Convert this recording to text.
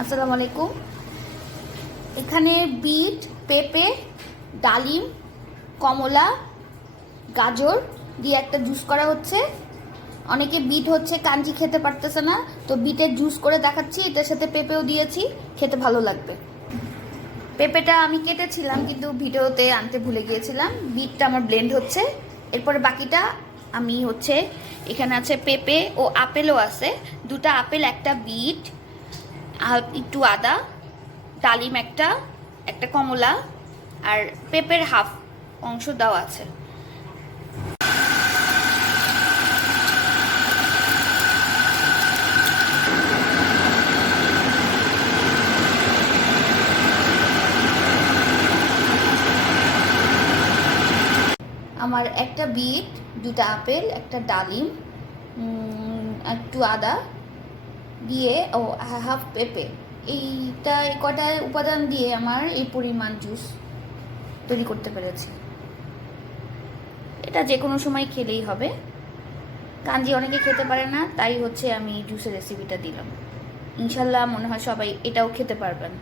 আসসালামু আলাইকুম। এখানে বিট, পেঁপে, ডালিম, কমলা, গাজর দিয়ে একটা জুস করা হচ্ছে। অনেকে বিট হচ্ছে কাঞ্জি খেতে পারতেছে না, তো বিটের জুস করে দেখাচ্ছি। এটার সাথে পেঁপেও দিয়েছি, খেতে ভালো লাগবে। পেঁপেটা আমি কেটেছিলাম কিন্তু ভিডিওতে আনতে ভুলে গিয়েছিলাম। বিটটা আমার ব্লেন্ড হচ্ছে, এরপরে বাকিটা আমি হচ্ছে এখানে আছে পেঁপে ও আপেলও আছে, দুটো আপেল, একটা বিট, একটু আদা, ডালিম একটা, একটা কমলা আর পেঁপের হাফ অংশ দেওয়া আছে। আমার একটা বিট, দুটা আপেল, একটা ডালিম, একটু আদা দিয়ে ও হাফ পেঁপে, এইটা এই কটা উপাদান দিয়ে আমার এই পরিমাণ জুস তৈরি করতে পেরেছি। এটা যে কোনো সময় খেলেই হবে। কাঞ্জি অনেকে খেতে পারে না, তাই হচ্ছে আমি জুসের রেসিপিটা দিলাম। ইনশাল্লাহ মনে হয় সবাই এটাও খেতে পারবেন।